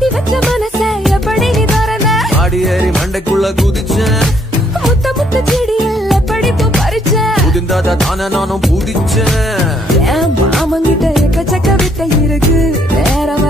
பூட்டி வச்ச மனச எப்படி நீ திறந்த ஆடி ஏறி மண்டைக்குள்ள குதிச்சேன் முத்த முத்த செடியில் எப்படி பூ பறிச்ச புதிந்தாத தானே நானும் பூடிச்சேன் என் மாமங்கிட்ட எக்கச்சக்க வித்தை இருக்கு நேரம்